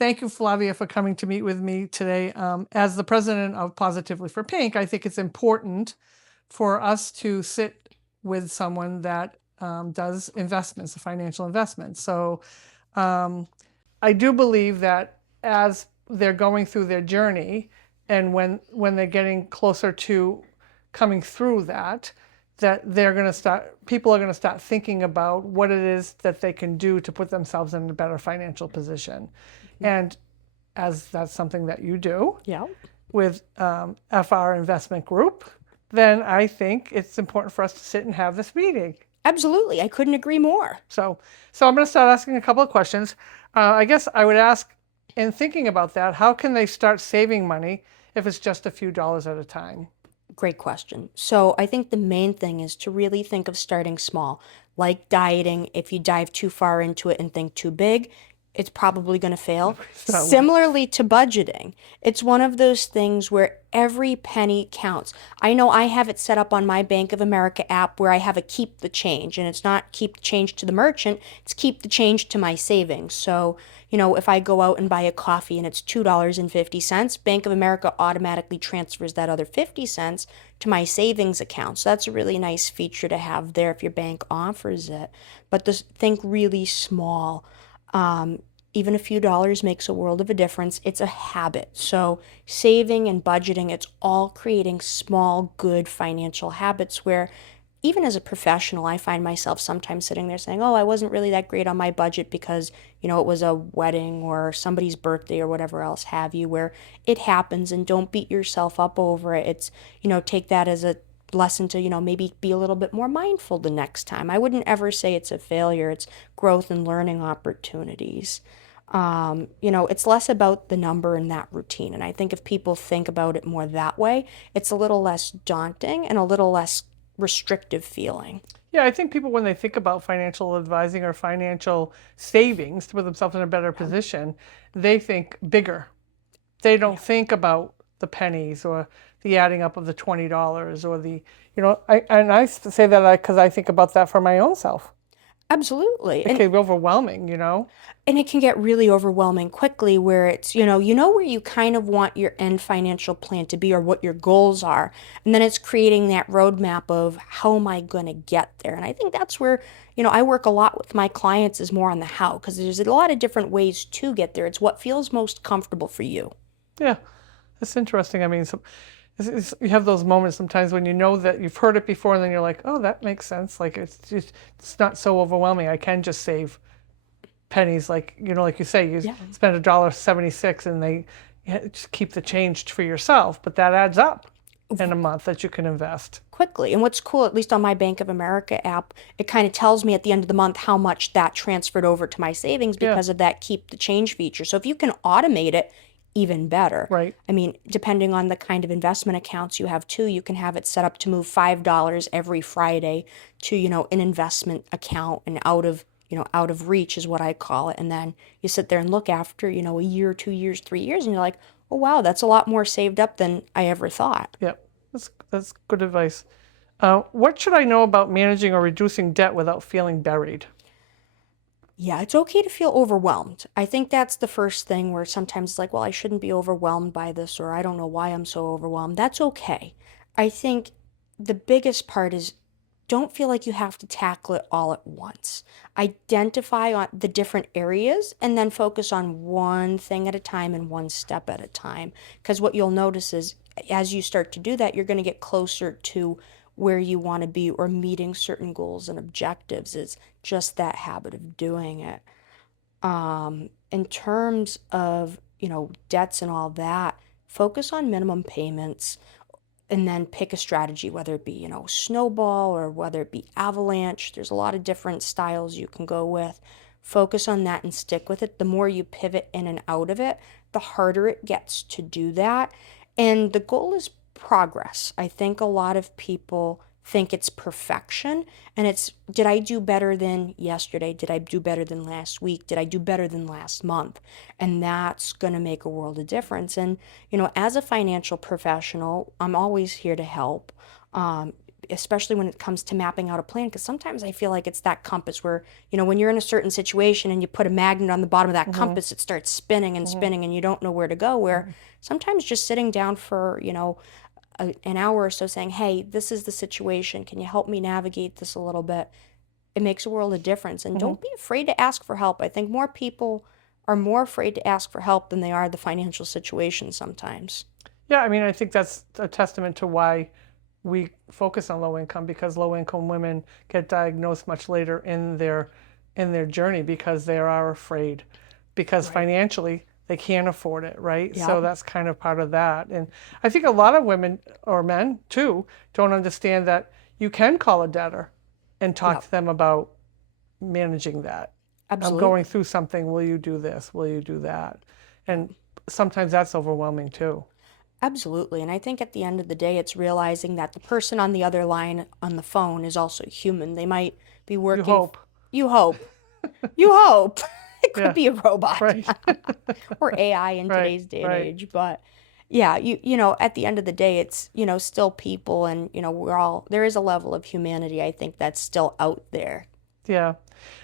Thank you, Flavia, for coming to meet with me today. As the president of Positively for Pink, I think it's important for us to sit with someone that does investments, financial investments. So um, I do believe that as they're going through their journey, and when they're getting closer to coming through that, people are going to start thinking about what it is that they can do to put themselves in a better financial position. And as that's something that you do Yeah. with FR Investment Group, then I think it's important for us to sit and have this meeting. Absolutely. I couldn't agree more. So I'm going to start asking a couple of questions. I guess I would ask, in thinking about that, how can they start saving money if it's just a few dollars at a time? Great question. So I think the main thing is to really think of starting small. Like dieting, if you dive too far into it and think too big, it's probably going to fail. So, Similarly to budgeting, it's one of those things where every penny counts. I know I have it set up on my Bank of America app where I have a keep the change, and it's not keep the change to the merchant, it's keep the change to my savings. So, if I go out and buy a coffee and it's $2.50, Bank of America automatically transfers that other 50 cents to my savings account. So that's a really nice feature to have there if your bank offers it. But think really small. Even a few dollars makes a world of a difference. It's a habit. So, saving and budgeting, it's all creating small, good financial habits where, even as a professional, I find myself sometimes sitting there saying, oh, I wasn't really that great on my budget because, it was a wedding or somebody's birthday or whatever else have you, where it happens, and don't beat yourself up over it. It's, take that as a lesson to, maybe be a little bit more mindful the next time. I wouldn't ever say it's a failure. It's growth and learning opportunities. It's less about the number and that routine. And I think if people think about it more that way, it's a little less daunting and a little less restrictive feeling. yeah, I think people, when they think about financial advising or financial savings to put themselves in a better Yeah. position, they think bigger. They don't Yeah. think about the pennies or the adding up of the $20 or I say that because I think about that for my own self. Absolutely. It can be overwhelming. And it can get really overwhelming quickly where it's, where you kind of want your end financial plan to be or what your goals are. And then it's creating that roadmap of how am I going to get there? And I think that's where, I work a lot with my clients is more on the how, because there's a lot of different ways to get there. It's what feels most comfortable for you. Yeah, that's interesting. I mean, you have those moments sometimes when you know that you've heard it before, and then you're like, oh, that makes sense. Like it's not so overwhelming. I can just save pennies, like you say, you Yeah. spend $1.76, and just keep the change for yourself, but that adds up in a month that you can invest. Quickly. And what's cool, at least on my Bank of America app, it kind of tells me at the end of the month how much that transferred over to my savings Yeah, because of that keep the change feature. So if you can automate it, even better. right. I mean, depending on the kind of investment accounts you have too, you can have it set up to move $5 every Friday to, an investment account and out of reach is what I call it. And then you sit there and look after, a year, 2 years, 3 years, and you're like, oh wow, that's a lot more saved up than I ever thought. Yep, that's good advice. What should I know about managing or reducing debt without feeling buried? Yeah, it's okay to feel overwhelmed. I think that's the first thing where sometimes it's like, well, I shouldn't be overwhelmed by this, or I don't know why I'm so overwhelmed. That's okay. I think the biggest part is don't feel like you have to tackle it all at once. Identify on the different areas and then focus on one thing at a time and one step at a time. Because what you'll notice is as you start to do that, you're going to get closer to where you want to be or meeting certain goals and objectives. It's just that habit of doing it. In terms of, debts and all that, focus on minimum payments and then pick a strategy, whether it be, snowball or whether it be avalanche. There's a lot of different styles you can go with. Focus on that and stick with it. The more you pivot in and out of it, the harder it gets to do that. And the goal is progress. I think a lot of people think it's perfection, and it's, did I do better than yesterday? Did I do better than last week? Did I do better than last month? And that's going to make a world of difference. And as a financial professional, I'm always here to help. especially when it comes to mapping out a plan, because sometimes I feel like it's that compass where, when you're in a certain situation and you put a magnet on the bottom of that Mm-hmm. compass, it starts spinning and Mm-hmm. spinning and you don't know where to go. Where Mm-hmm. sometimes just sitting down for, an hour or so saying, hey, this is the situation. Can you help me navigate this a little bit? It makes a world of difference. And Mm-hmm. don't be afraid to ask for help. I think more people are more afraid to ask for help than they are the financial situation sometimes. Yeah, I mean, I think that's a testament to why we focus on low income, because low income women get diagnosed much later in their journey because they are afraid, because Right. financially they can't afford it, right? So Yep. that's kind of part of that. And I think a lot of women or men too don't understand that you can call a debtor and talk Yep. to them about managing that. I'm going Absolutely. through something. Will you do this? Will you do that? Yep. And sometimes that's overwhelming too. Absolutely. And I think at the end of the day, it's realizing that the person on the other line on the phone is also human. They might be You working, hope. you hope, you hope. It could Yeah. be a robot Right. or AI in Right. today's day and Right. age. But yeah, at the end of the day, it's, still people and, there is a level of humanity, I think, that's still out there. Yeah.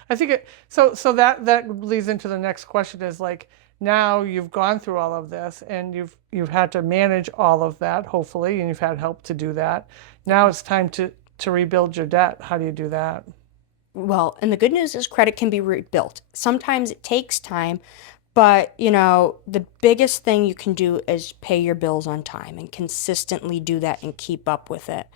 I think so that leads into the next question is like, now you've gone through all of this and you've had to manage all of that, hopefully, and you've had help to do that. Now Yeah. it's time to rebuild your debt. How do you do that? Well, and the good news is credit can be rebuilt. Sometimes it takes time, but the biggest thing you can do is pay your bills on time and consistently do that and keep up with it.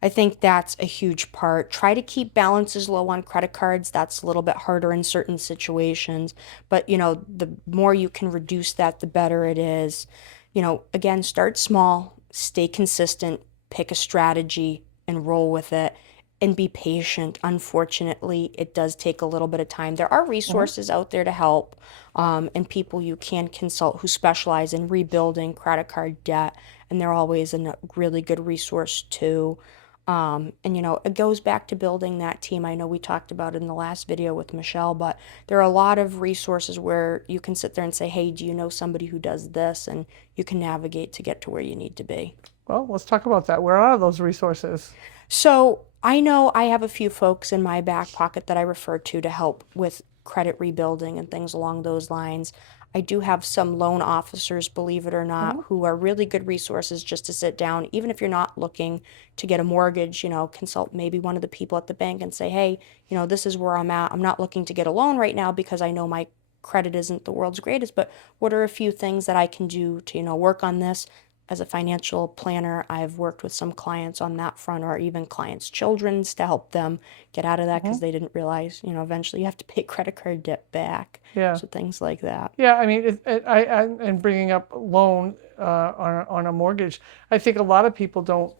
I think that's a huge part. Try to keep balances low on credit cards. That's a little bit harder in certain situations, but the more you can reduce that, the better it is. Again, start small, stay consistent, pick a strategy and roll with it and be patient. Unfortunately, it does take a little bit of time. There are Hmm. resources out there to help, and people you can consult who specialize in rebuilding credit card debt, and they're always a really good resource too. And it goes back to building that team. I know we talked about it in the last video with Michelle, but there are a lot of resources where you can sit there and say, hey, do you know somebody who does this? And you can navigate to get to where you need to be. Well, let's talk about that. Where are those resources? So I know I have a few folks in my back pocket that I refer to help with credit rebuilding and things along those lines. I do have some loan officers, believe it or not, Hmm. who are really good resources just to sit down. Even if you're not looking to get a mortgage, consult maybe one of the people at the bank and say, hey, this is where I'm at. I'm not looking to get a loan right now because I know my credit isn't the world's greatest, but what are a few things that I can do to, work on this? As a financial planner, I've worked with some clients on that front, or even clients' children's, to help them get out of that Hmm. because they didn't realize, eventually you have to pay credit card debt back. Yeah. So things like that. Yeah, I mean, and bringing up loan on a mortgage, I think a lot of people don't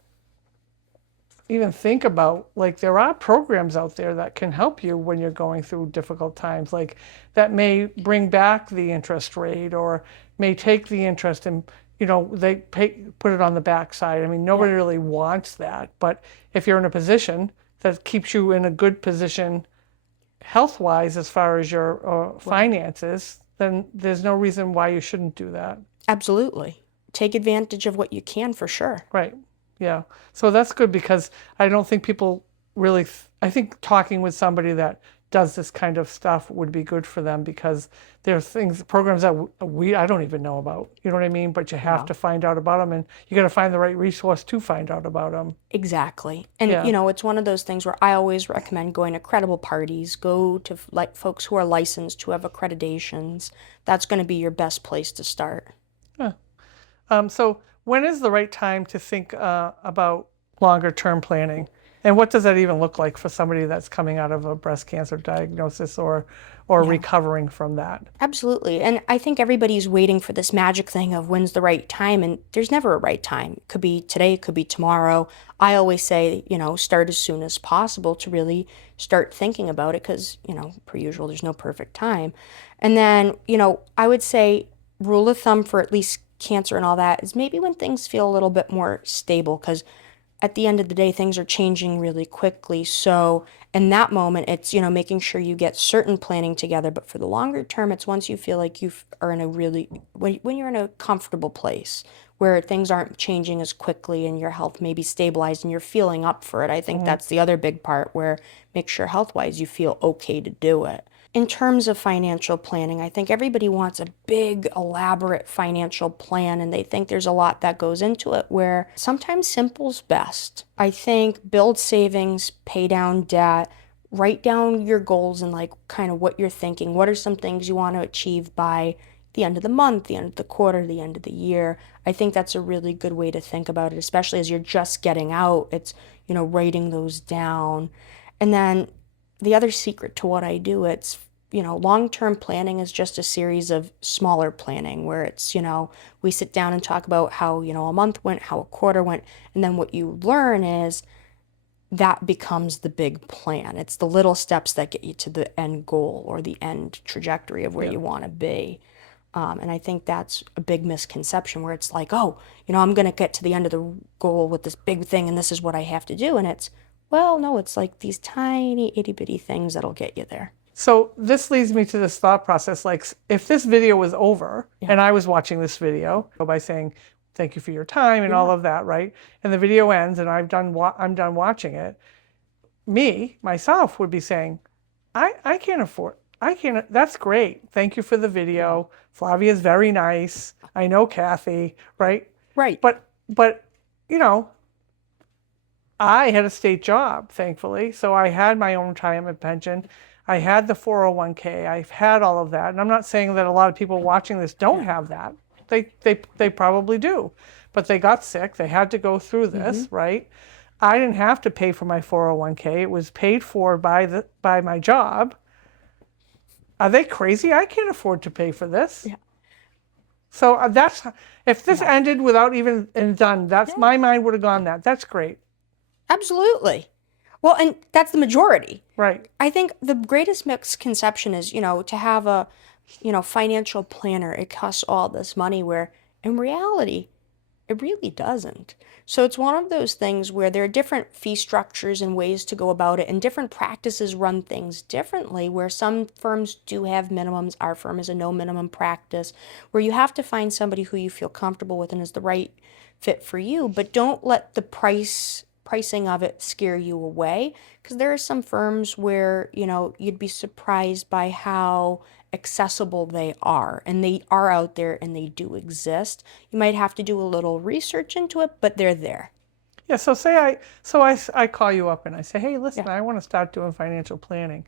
even think about, like, there are programs out there that can help you when you're going through difficult times, like that may bring back the interest rate or may take the interest and they put it on the backside. I mean, nobody Yep. really wants that, but if you're in a position that keeps you in a good position health wise as far as your Right. finances, then there's no reason why you shouldn't do that. Absolutely. Take advantage of what you can for sure. Right. Yeah. So that's good because I don't think people really, I think talking with somebody that does this kind of stuff would be good for them because there are things, programs that I don't even know about. You know what I mean? But you have Yeah. to find out about them and you got to find the right resource to find out about them. Exactly. And Yeah. it's one of those things where I always recommend going to credible parties, go to like folks who are licensed, who have accreditations. That's going to be your best place to start. Yeah. So when is the right time to think about longer term planning? And what does that even look like for somebody that's coming out of a breast cancer diagnosis or Yeah. recovering from that? Absolutely. And I think everybody's waiting for this magic thing of when's the right time. And there's never a right time. It could be today, it could be tomorrow. I always say, start as soon as possible to really start thinking about it because, per usual, there's no perfect time. And then, I would say rule of thumb for at least cancer and all that is maybe when things feel a little bit more stable because at the end of the day, things are changing really quickly. So in that moment, it's, making sure you get certain planning together. But for the longer term, it's once you feel like you are in a really, when you're in a comfortable place where things aren't changing as quickly and your health may be stabilized and you're feeling up for it. I think Hmm. that's the other big part where make sure health wise you feel okay to do it. In terms of financial planning, I think everybody wants a big, elaborate financial plan and they think there's a lot that goes into it where sometimes simple's best. I think build savings, pay down debt, write down your goals and like kind of what you're thinking. What are some things you want to achieve by the end of the month, the end of the quarter, the end of the year? I think that's a really good way to think about it, especially as you're just getting out. It's, writing those down. And then the other secret to what I do, it's, long-term planning is just a series of smaller planning where it's, we sit down and talk about how, a month went, how a quarter went, and then what you learn is that becomes the big plan. It's the little steps that get you to the end goal or the end trajectory of where Yeah. you want to be. And I think that's a big misconception where it's like, oh, I'm going to get to the end of the goal with this big thing and this is what I have to do. And it's, well, no, it's like these tiny itty bitty things that'll get you there. So this leads me to this thought process. Like, if this video was over Yeah. and I was watching this video by saying, thank you for your time and all Yeah. of that, right? And the video ends and I'm done watching it. Me, myself, would be saying, I can't afford, I can't, that's great. Thank you for the video. Flavia is very nice. I know Kathy, right? Right. But, you know, I had a state job, thankfully. So I had my own retirement pension. I had the 401k. I've had all of that. And I'm not saying that a lot of people watching this don't Yeah. have that. They probably do. But they got sick. They had to go through this, right? I didn't have to pay for my 401k. It was paid for by my job. Are they crazy? I can't afford to pay for this. Yeah. So that's, if this Yeah. ended without even and done, that's Yeah. my mind would have gone that. That's great. Absolutely. Well, and that's the majority. Right. I think the greatest misconception is, to have a, financial planner, it costs all this money where in reality, it really doesn't. So it's one of those things where there are different fee structures and ways to go about it, and different practices run things differently, where some firms do have minimums. Our firm is a no minimum practice, where you have to find somebody who you feel comfortable with and is the right fit for you, but don't let the pricing of it scare you away because there are some firms where you'd be surprised by how accessible they are, and they are out there and they do exist. You might have to do a little research into it, but they're there. Yeah. So I call you up and I say, hey, listen, Yeah. I want to start doing financial planning.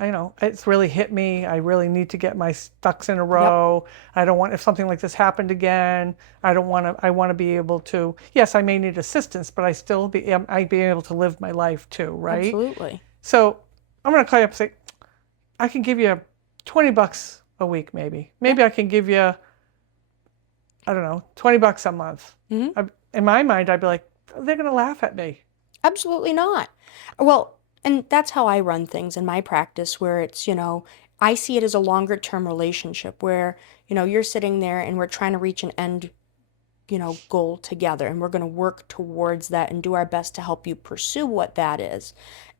I know it's really hit me. I really need to get my ducks in a Yep. row. I don't want, if something like this happened again, I don't want to, I want to be able to, yes, I may need assistance, but I'd be able to live my life too, right? Absolutely. So I'm going to call you up and say, I can give you $20 a week, maybe. Yeah. Maybe I can give you, I don't know, $20 a month. Hmm. In my mind, I'd be like, they're going to laugh at me. Absolutely not. Well, and that's how I run things in my practice, where it's, I see it as a longer term relationship where, you're sitting there and we're trying to reach an end, goal together, and we're going to work towards that and do our best to help you pursue what that is.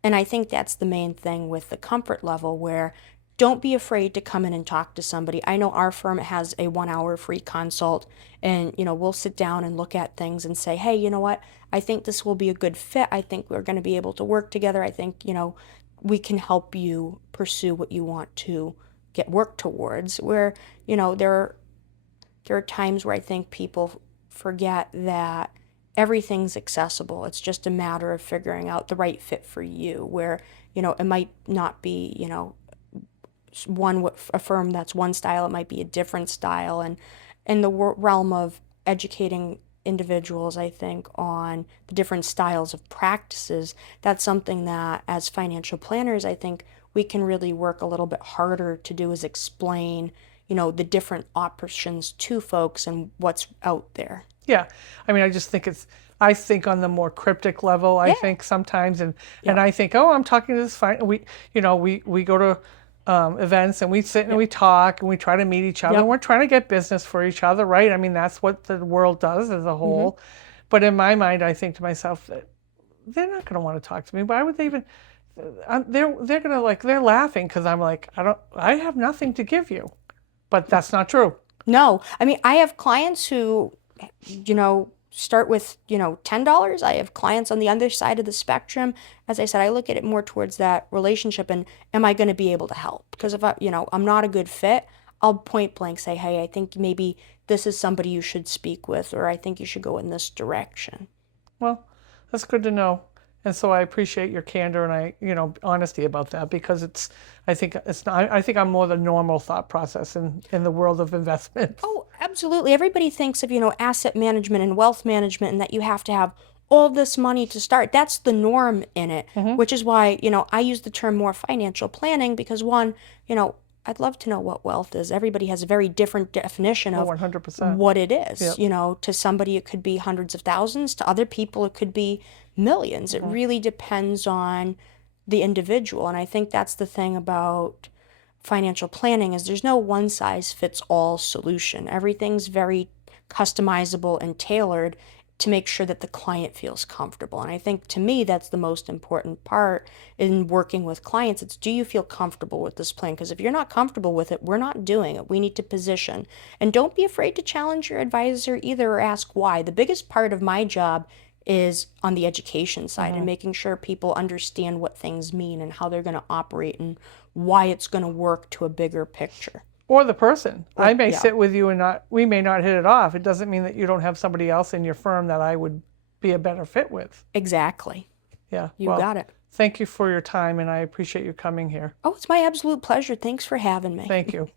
And I think that's the main thing with the comfort level where don't be afraid to come in and talk to somebody. I know our firm has a 1 hour free consult, and we'll sit down and look at things and say, hey, you know what? I think this will be a good fit. I think we're going to be able to work together. I think, we can help you pursue what you want to get work towards. Where, there are times where I think people forget that everything's accessible. It's just a matter of figuring out the right fit for you, where, it might not be, a firm that's one style, it might be a different style. And in the realm of educating individuals, I think, on the different styles of practices, that's something that as financial planners, I think we can really work a little bit harder to do is explain, the different options to folks and what's out there. Yeah. I mean, I just think I think on the more cryptic level, I Yeah. think sometimes, and Yep. I think, oh, I'm talking to this fine. We go to events and we sit and Yep. we talk and we try to meet each other and Yep. we're trying to get business for each other, right? I mean, that's what the world does as a Mm-hmm. whole. But in my mind, I think to myself that they're not going to want to talk to me. Why would they even? They're going to like, they're laughing because I'm like, I have nothing to give you. But that's not true. No, I mean, I have clients who, start with, $10. I have clients on the other side of the spectrum. As I said, I look at it more towards that relationship and am I going to be able to help? Because if I'm not a good fit, I'll point blank say, hey, I think maybe this is somebody you should speak with, or I think you should go in this direction. Well, that's good to know. And so I appreciate your candor and honesty about that, because I think it's not, I think I'm more the normal thought process in the world of investments. Oh, absolutely. Everybody thinks of, asset management and wealth management and that you have to have all this money to start. That's the norm in it, which is why, I use the term more financial planning because one, I'd love to know what wealth is. Everybody has a very different definition of 100%. what it is. Yep. To somebody it could be hundreds of thousands, to other people it could be millions. It really depends on the individual. And I think that's the thing about financial planning is there's no one size fits all solution. Everything's very customizable and tailored to make sure that the client feels comfortable. And I think to me that's the most important part in working with clients. It's, do you feel comfortable with this plan? Because if you're not comfortable with it, we're not doing it. We need to position. And don't be afraid to challenge your advisor either or ask why. The biggest part of my job is on the education side and making sure people understand what things mean and how they're going to operate and why it's going to work to a bigger picture. Or the person. I may yeah. sit with you and we may not hit it off. It doesn't mean that you don't have somebody else in your firm that I would be a better fit with. Exactly. Yeah. You got it. Thank you for your time, and I appreciate you coming here. Oh, it's my absolute pleasure. Thanks for having me. Thank you.